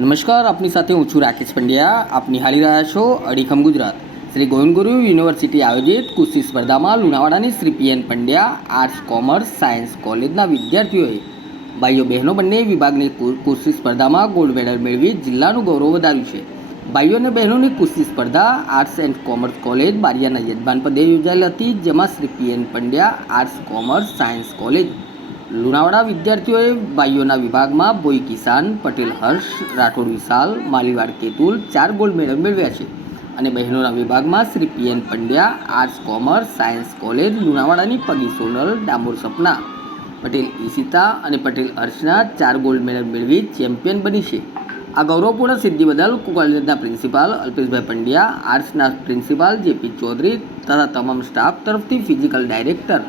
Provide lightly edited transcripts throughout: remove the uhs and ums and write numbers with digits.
નમસ્કાર, આપની સાથે હું છું રાકેશ પંડ્યા. આપ નિહાળી રહ્યા છો અડીખમ ગુજરાત. શ્રી ગોવિંદ ગુરુ યુનિવર્સિટી આયોજિત કુસ્તી સ્પર્ધામાં લુણાવાડાની Shri PN Pandya arts commerce science કોલેજના વિદ્યાર્થીઓએ ભાઈઓ બહેનો બંને વિભાગની કુસ્તી સ્પર્ધામાં ગોલ્ડ મેડલ મેળવી જિલ્લાનું ગૌરવ વધાર્યું છે. ભાઈઓ અને બહેનોની કુસ્તી સ્પર્ધા આર્ટ્સ એન્ડ કોમર્સ કોલેજ બારિયાના યજમાન પદે યોજાયેલ હતી, જેમાં Shri PN Pandya arts commerce science college Lunawada વિદ્યાર્થીઓએ ભાઈઓના વિભાગમાં ભોઈ કિસાન, પટેલ હર્ષ, રાઠોડ વિશાલ, માલીવાડ કેતુલ 4 ગોલ્ડ મેડલ મેળવ્યા છે અને બહેનોના વિભાગમાં Shri PN Pandya arts commerce science college લુણાવાડાની પગી સોનલ, ડામોર સપના, પટેલ ઈશિતા અને પટેલ હર્ષના 4 ગોલ્ડ મેડલ મેળવી ચેમ્પિયન બની છે. આ ગૌરવપૂર્ણ સિદ્ધિ બદલ કોલેજના પ્રિન્સિપાલ અલ્પેશભાઈ પંડ્યા, આર્ટ્સના પ્રિન્સિપાલ જેપી ચૌધરી તથા તમામ સ્ટાફ તરફથી physical director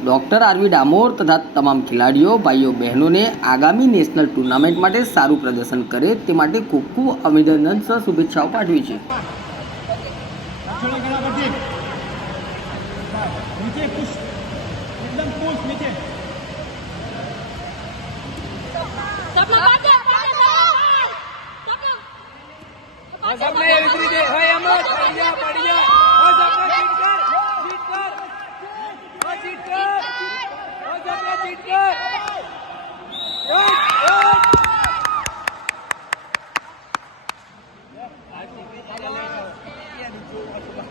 doctor RV Damor તથા તમામ ખેલાડીઓ ભાઈઓ બહેનોને આગામી નેશનલ ટુર્નામેન્ટ માટે સારું પ્રદર્શન કરે તે માટે ખૂબ ખૂબ અભિનંદન સહ શુભેચ્છાઓ પાઠવી છે. जीत कर